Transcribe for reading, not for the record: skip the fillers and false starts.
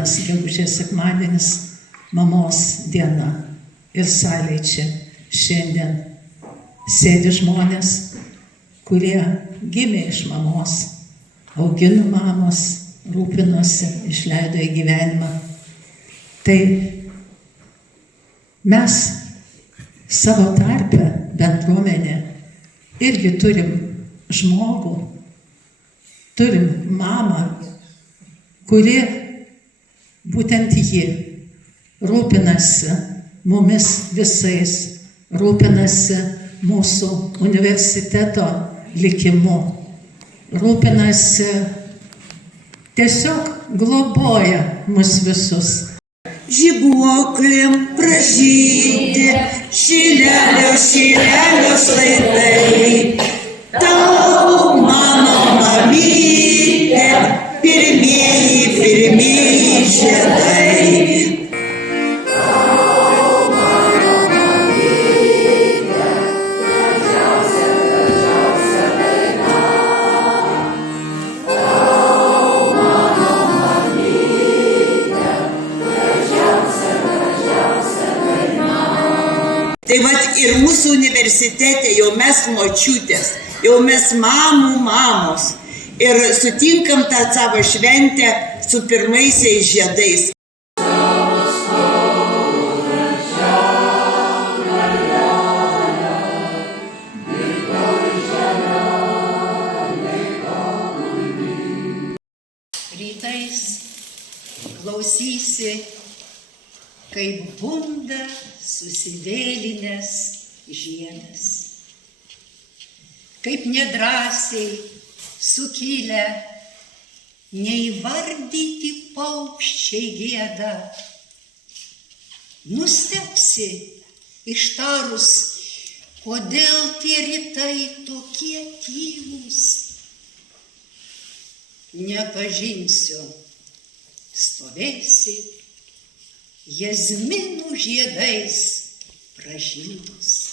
Pirmas gegužės sekmadienis, mamos diena. Ir salėje čia šiandien sėdi žmonės, kurie gimė iš mamos, augino mamos, rūpinosi, išleido į gyvenimą. Tai mes savo tarpe, bendruomenė, irgi turim žmogų, turim mamą, kuri būtent ji rūpinasi mumis visais, rūpinasi mūsų universiteto likimu, rūpinasi, tiesiog globoja mus visus. Žibuoklėm pražyti, šilelio šlaitai, tau mano mamytė, pirmieji žiedai. Tai vat ir mūsų universitete jau mes močiutės, jau mes mamų mamos ir sutinkam tą savo šventę su pirmaisiais žiedais. Rytais klausysi, kaip bunda susivėlinęs žiedas, kaip nedrąsiai sukilę neįvardyti paukščiai gieda. Nustebsi ištarus, kodėl tie rytai tokie tylūs. Nepažinsiu, stovėsi jazminų žiedais pražilus.